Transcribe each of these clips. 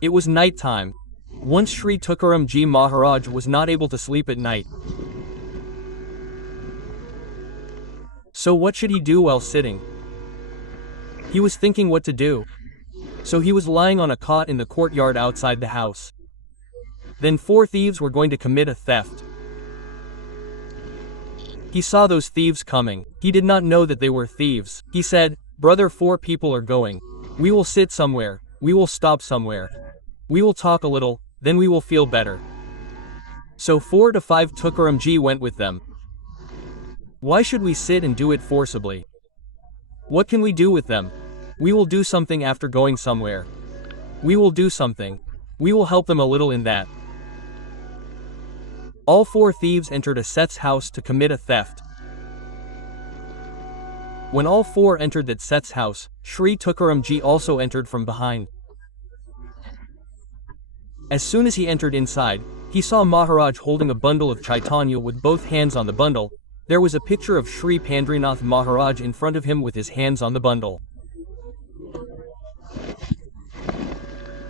It was night time. Once Shri Tukaramji Maharaj was not able to sleep at night. So what should he do while sitting? He was thinking what to do. So he was lying on a cot in the courtyard outside the house. Then 4 thieves were going to commit a theft. He saw those thieves coming. He did not know that they were thieves. He said, "Brother, 4 people are going. We will sit somewhere. We will stop somewhere. We will talk a little, then we will feel better." So 4 to 5 Tukaramji went with them. Why should we sit and do it forcibly? What can we do with them? We will do something after going somewhere. We will do something. We will help them a little in that. All 4 thieves entered a Seth's house to commit a theft. When all 4 entered that Seth's house, Shri Tukaramji also entered from behind. As soon as he entered inside, he saw Maharaj holding a bundle of Chaitanya with both hands on the bundle. There was a picture of Shri Pandrinath Maharaj in front of him with his hands on the bundle.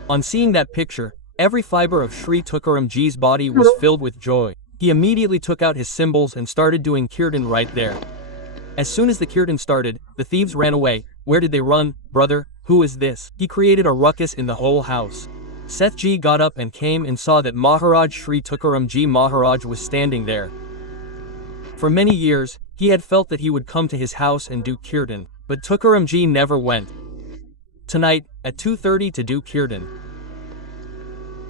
On seeing that picture, every fiber of Shri Tukaramji's body was filled with joy. He immediately took out his cymbals and started doing kirtan right there. As soon as the kirtan started, the thieves ran away. Where did they run? "Brother, who is this?" He created a ruckus in the whole house. Sethji got up and came and saw that Maharaj Shri Tukaramji Maharaj was standing there. For many years, he had felt that he would come to his house and do kirtan, but Tukaramji never went. Tonight, at 2:30 to do kirtan.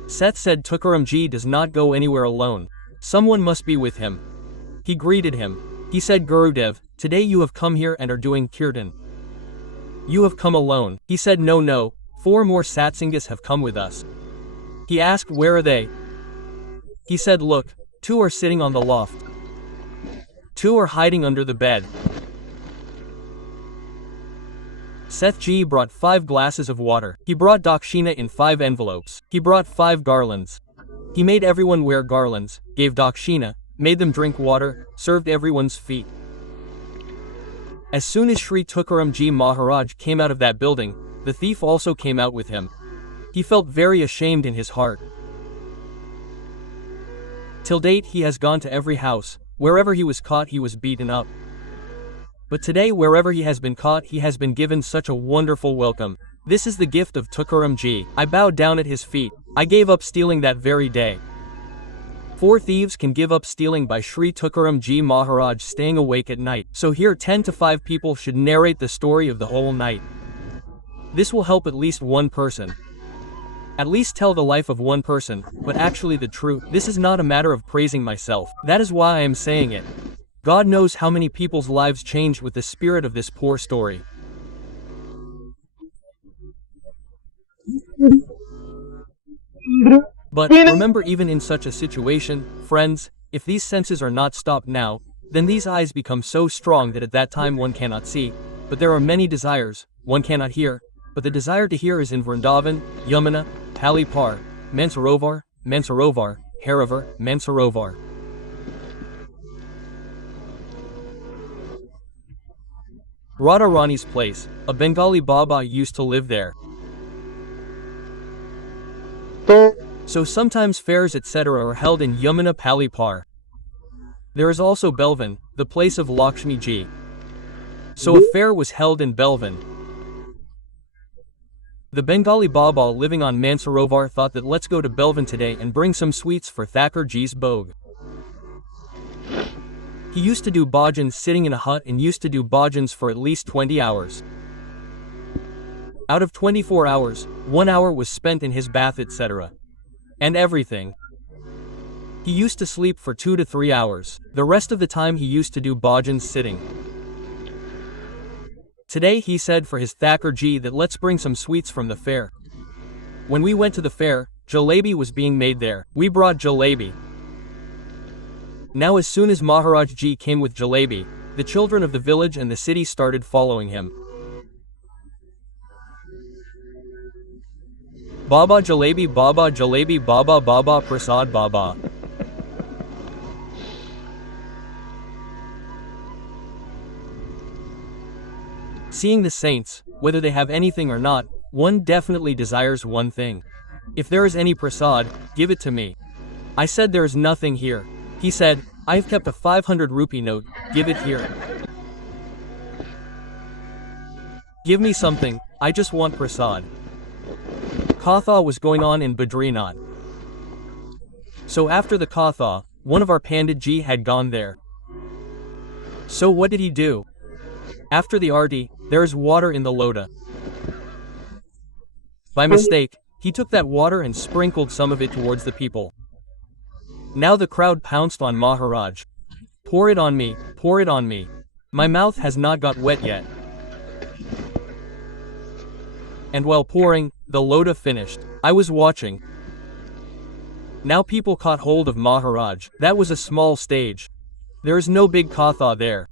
Seth said Tukaramji does not go anywhere alone. Someone must be with him. He greeted him. He said, "Gurudev, today you have come here and are doing kirtan. You have come alone." He said, No, 4 more satsangas have come with us." He asked, "Where are they?" He said, "Look, 2 are sitting on the loft. 2 are hiding under the bed." Sethji brought 5 glasses of water. He brought dakshina in 5 envelopes. He brought 5 garlands. He made everyone wear garlands, gave dakshina, made them drink water, served everyone's feet. As soon as Shri Tukaramji Maharaj came out of that building, the thief also came out with him. He felt very ashamed in his heart. Till date he has gone to every house. Wherever he was caught he was beaten up. But today wherever he has been caught he has been given such a wonderful welcome. This is the gift of Tukaramji. I bowed down at his feet. I gave up stealing that very day. 4 thieves can give up stealing by Shri Tukaramji Maharaj staying awake at night. So here 10 to 5 people should narrate the story of the whole night. This will help at least one person. At least tell the life of one person, but actually the truth. This is not a matter of praising myself. That is why I am saying it. God knows how many people's lives changed with the spirit of this poor story. But remember, even in such a situation, friends, if these senses are not stopped now, then these eyes become so strong that at that time one cannot see. But there are many desires, one cannot hear, but the desire to hear is in Vrindavan, Yamuna, Palipar, Mansarovar, Harivar, Mansarovar. Radharani's place, a Bengali Baba used to live there. So sometimes fairs etc. are held in Yamuna Palipar. There is also Belvan, the place of Lakshmi Ji. So a fair was held in Belvan. The Bengali Baba living on Mansarovar thought that let's go to Belvan today and bring some sweets for Thakurji's Bhog. He used to do bhajans sitting in a hut and used to do bhajans for at least 20 hours. Out of 24 hours, 1 hour was spent in his bath etc. And everything. He used to sleep for 2 to 3 hours. The rest of the time he used to do bhajans sitting. Today he said for his Thakurji that let's bring some sweets from the fair. When we went to the fair, jalebi was being made there. We brought jalebi. Now as soon as Maharaj Ji came with jalebi, the children of the village and the city started following him. Baba jalebi, Baba jalebi, Baba Baba Prasad Baba. Seeing the saints, whether they have anything or not, one definitely desires one thing. If there is any prasad, give it to me. I said there is nothing here. He said, I have kept a 500 rupee note, give it here. Give me something, I just want prasad. Katha was going on in Badrinath. So after the Katha, one of our Panditji had gone there. So what did he do? After the arti, there is water in the lota. By mistake, he took that water and sprinkled some of it towards the people. Now the crowd pounced on Maharaj. Pour it on me, pour it on me. My mouth has not got wet yet. And while pouring, the lota finished. I was watching. Now people caught hold of Maharaj. That was a small stage. There is no big Katha there.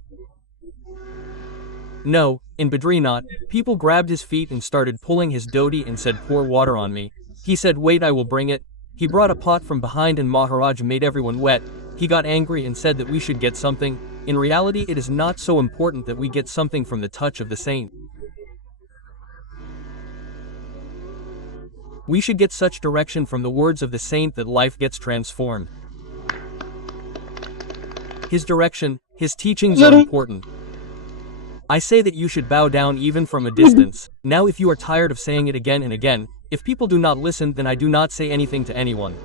No, in Badrinath, people grabbed his feet and started pulling his dhoti and said pour water on me. He said wait, I will bring it. He brought a pot from behind and Maharaj made everyone wet. He got angry and said that we should get something. In reality it is not so important that we get something from the touch of the saint. We should get such direction from the words of the saint that life gets transformed. His direction, his teachings are important. I say that you should bow down even from a distance. Now if you are tired of saying it again and again, if people do not listen, then I do not say anything to anyone.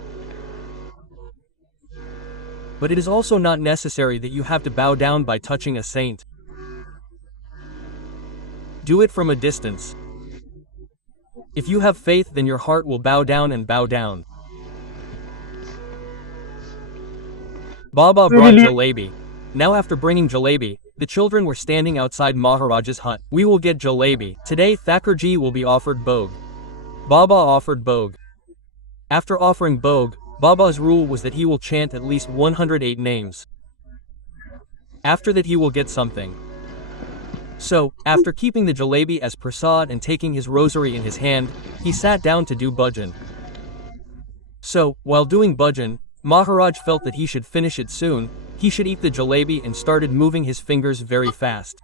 But it is also not necessary that you have to bow down by touching a saint. Do it from a distance. If you have faith, then your heart will bow down and bow down. Baba brought jalebi. Now after bringing jalebi, the children were standing outside Maharaj's hut. We will get jalebi. Today Thakurji will be offered bhog. Baba offered bhog. After offering bhog, Baba's rule was that he will chant at least 108 names. After that he will get something. So, after keeping the jalebi as prasad and taking his rosary in his hand, he sat down to do bhajan. So, while doing bhajan, Maharaj felt that he should finish it soon. He should eat the jalebi and started moving his fingers very fast.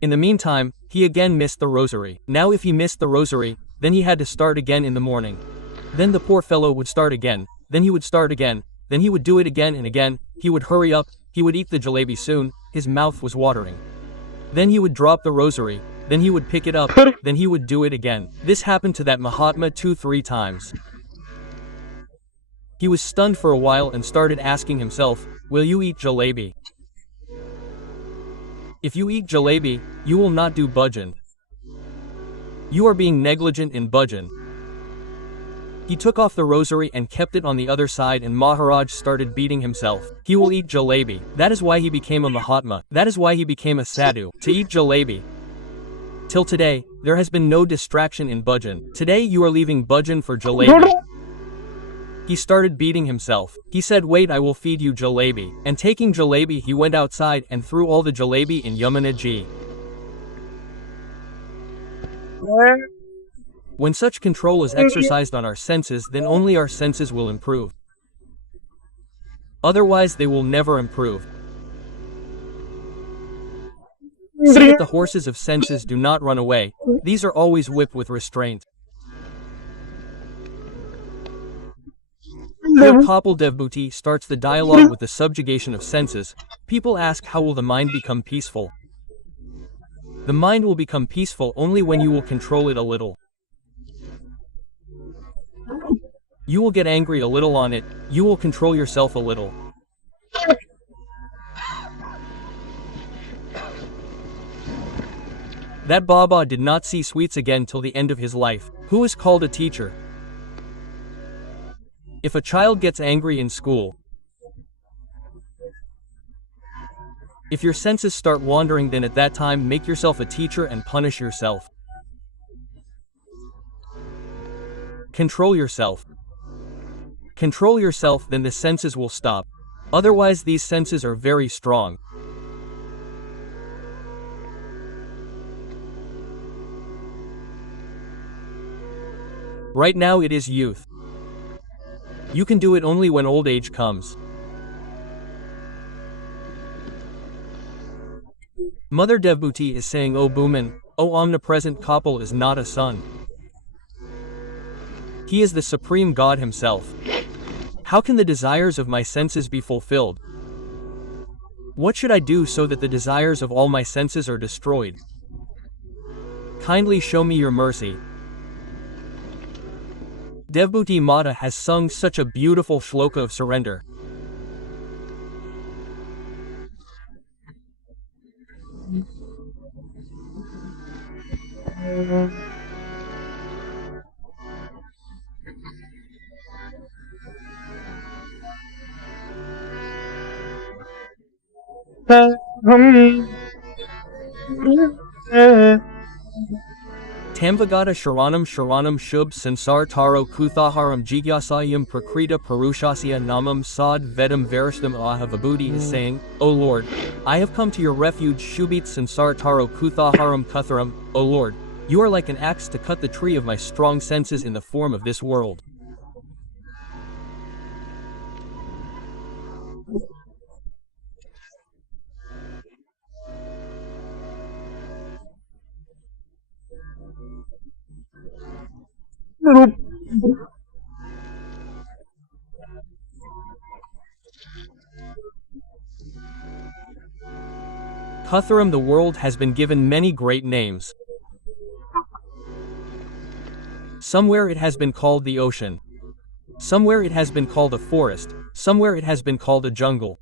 In the meantime, he again missed the rosary. Now if he missed the rosary, then he had to start again in the morning. Then the poor fellow would start again, then he would start again, then he would do it again and again, he would hurry up, he would eat the jalebi soon, his mouth was watering. Then he would drop the rosary, then he would pick it up, then he would do it again. This happened to that Mahatma 2-3 times. He was stunned for a while and started asking himself, will you eat jalebi? If you eat jalebi, you will not do bhajan. You are being negligent in bhajan. He took off the rosary and kept it on the other side and Maharaj started beating himself. He will eat jalebi. That is why he became a Mahatma. That is why he became a sadhu. To eat jalebi. Till today, there has been no distraction in bhajan. Today you are leaving bhajan for jalebi. He started beating himself. He said wait, I will feed you jalebi. And taking jalebi he went outside and threw all the jalebi in Yamuna Ji. When such control is exercised on our senses, then only our senses will improve. Otherwise they will never improve. See that the horses of senses do not run away. These are always whipped with restraint. Here Kapil Devbhuti starts the dialogue with the subjugation of senses. People ask how will the mind become peaceful? The mind will become peaceful only when you will control it a little. You will get angry a little on it, you will control yourself a little. That Baba did not see sweets again till the end of his life. Who is called a teacher? If a child gets angry in school, if your senses start wandering, then at that time make yourself a teacher and punish yourself. Control yourself. Control yourself, then the senses will stop. Otherwise these senses are very strong. Right now it is youth. You can do it only when old age comes. Mother Devbhuti is saying, O Bhuman, O omnipresent Kapil is not a son. He is the Supreme God himself. How can the desires of my senses be fulfilled? What should I do so that the desires of all my senses are destroyed? Kindly show me your mercy. Devbhuti Mata has sung such a beautiful shloka of surrender. Tamvagata Sharanam Sharanam Shubh Sansar Taro Kuthaharam Jigyasayam Prakrita Parushasya Namam Sad Vedam Varishtam Ahavabhuti is saying, O Lord, I have come to your refuge Shubit Sansar Taro Kuthaharam Kutharam, O Lord, you are like an axe to cut the tree of my strong senses in the form of this world. Kutharam, the world has been given many great names. Somewhere it has been called the ocean. Somewhere it has been called a forest. Somewhere it has been called a jungle.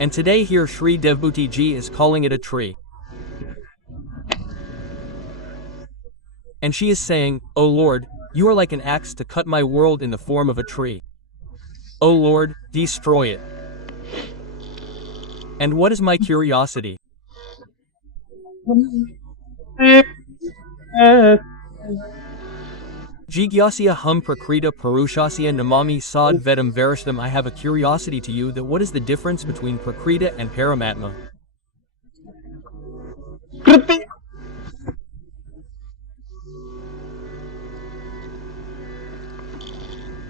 And today here Shri Devbhuti Ji is calling it a tree. And she is saying, O Lord, you are like an axe to cut my world in the form of a tree. O Lord, destroy it. And what is my curiosity? Jigyasya hum prakrita parushasya namami sad vedam varishtam. I have a curiosity to you that what is the difference between prakrita and paramatma?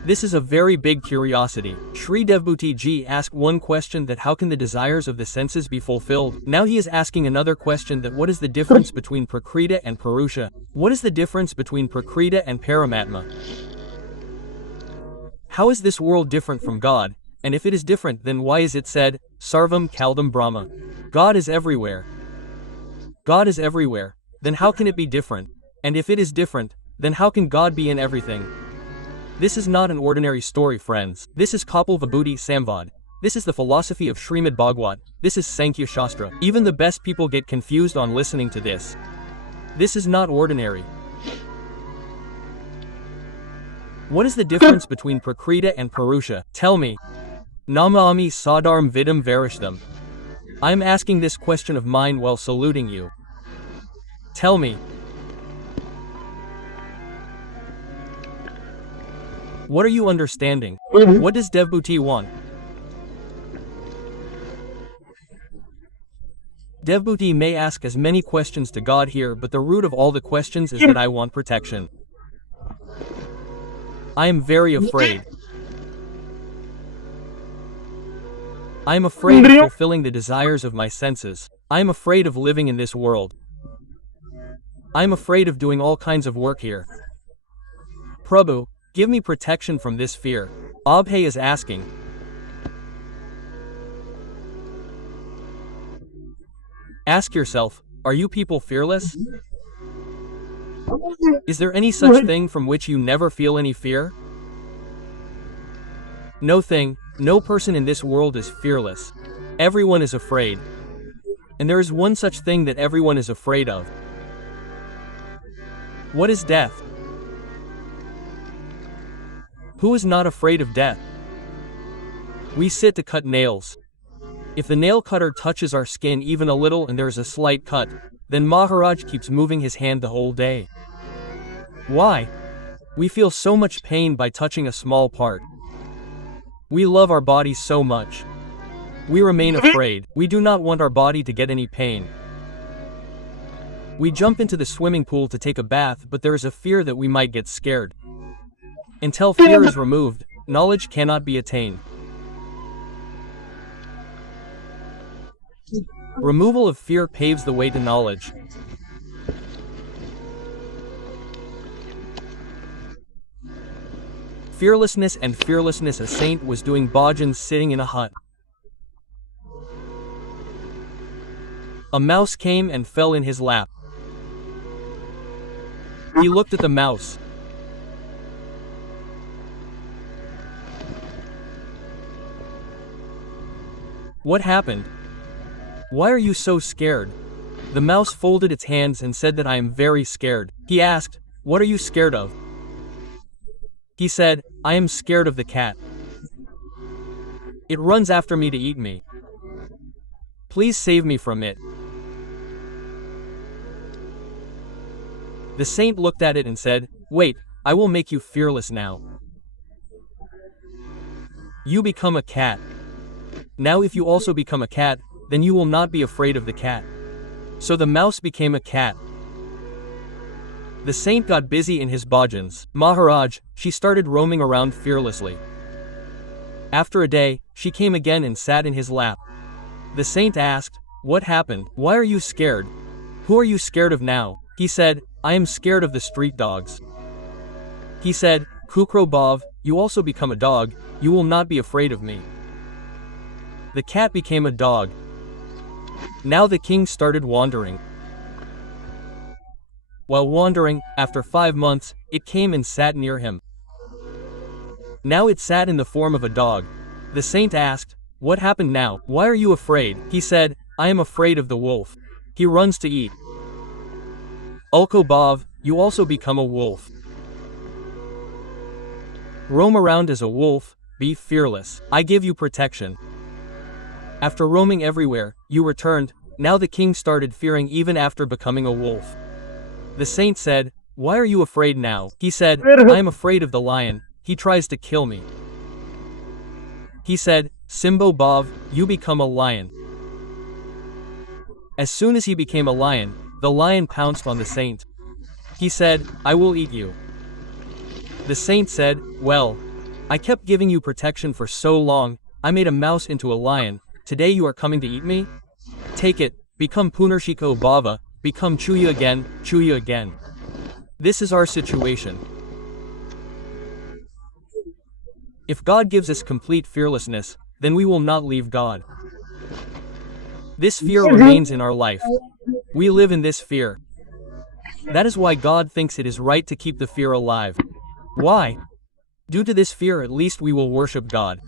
This is a very big curiosity. Shri Devbhuti Ji asked one question, that how can the desires of the senses be fulfilled? Now he is asking another question, that what is the difference between Prakrita and Purusha? What is the difference between Prakrita and Paramatma? How is this world different from God? And if it is different, then why is it said, Sarvam Kaldam Brahma? God is everywhere. God is everywhere. Then how can it be different? And if it is different, then how can God be in everything? This is not an ordinary story, friends. This is Kapil Vibhuti Samvad. This is the philosophy of Srimad Bhagwat. This is Sankhya Shastra. Even the best people get confused on listening to this. This is not ordinary. What is the difference between Prakrita and Purusha? Tell me. Namami Sadarm Vidam Varishtam. I am asking this question of mine while saluting you. Tell me. What are you understanding? What does Devbhuti want? Devbhuti may ask as many questions to God here, but the root of all the questions is that I want protection. I am very afraid. I am afraid of fulfilling the desires of my senses. I am afraid of living in this world. I am afraid of doing all kinds of work here. Prabhu, give me protection from this fear. Abhay is asking. Ask yourself, are you people fearless? Is there any such thing from which you never feel any fear? No thing, no person in this world is fearless. Everyone is afraid. And there is one such thing that everyone is afraid of. What is death? Who is not afraid of death? We sit to cut nails. If the nail cutter touches our skin even a little and there is a slight cut, then Maharaj keeps moving his hand the whole day. Why? We feel so much pain by touching a small part. We love our bodies so much. We remain afraid. We do not want our body to get any pain. We jump into the swimming pool to take a bath, but there is a fear that we might get scared. Until fear is removed, knowledge cannot be attained. Removal of fear paves the way to knowledge. Fearlessness and fearlessness. A saint was doing bhajans sitting in a hut. A mouse came and fell in his lap. He looked at the mouse. What happened? Why are you so scared? The mouse folded its hands and said that I am very scared. He asked, what are you scared of? He said, I am scared of the cat. It runs after me to eat me. Please save me from it. The saint looked at it and said, wait, I will make you fearless now. You become a cat. Now if you also become a cat, then you will not be afraid of the cat. So the mouse became a cat. The saint got busy in his bhajans. Maharaj, she started roaming around fearlessly. After a day, she came again and sat in his lap. The saint asked, what happened? Why are you scared? Who are you scared of now? He said, I am scared of the street dogs. He said, Kukro Bhav, you also become a dog, you will not be afraid of me. The cat became a dog. Now the king started wandering. While wandering, after 5 months, it came and sat near him. Now it sat in the form of a dog. The saint asked, what happened now? Why are you afraid? He said, I am afraid of the wolf. He runs to eat. Ulko Bhav, you also become a wolf. Roam around as a wolf, be fearless. I give you protection. After roaming everywhere, you returned. Now the king started fearing even after becoming a wolf. The saint said, why are you afraid now? He said, I am afraid of the lion, he tries to kill me. He said, Simbo Bhav, you become a lion. As soon as he became a lion, the lion pounced on the saint. He said, I will eat you. The saint said, well, I kept giving you protection for so long, I made a mouse into a lion, today you are coming to eat me? Take it, become Punarshiko Bhava, become Chuya again. This is our situation. If God gives us complete fearlessness, then we will not leave God. This fear remains in our life. We live in this fear. That is why God thinks it is right to keep the fear alive. Why? Due to this fear, at least we will worship God.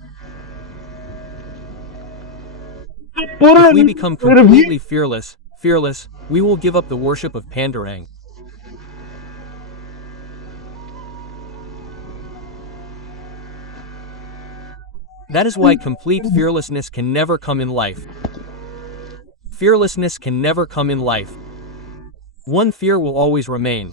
If we become completely fearless, we will give up the worship of Pandurang. That is why complete fearlessness can never come in life. Fearlessness can never come in life. One fear will always remain.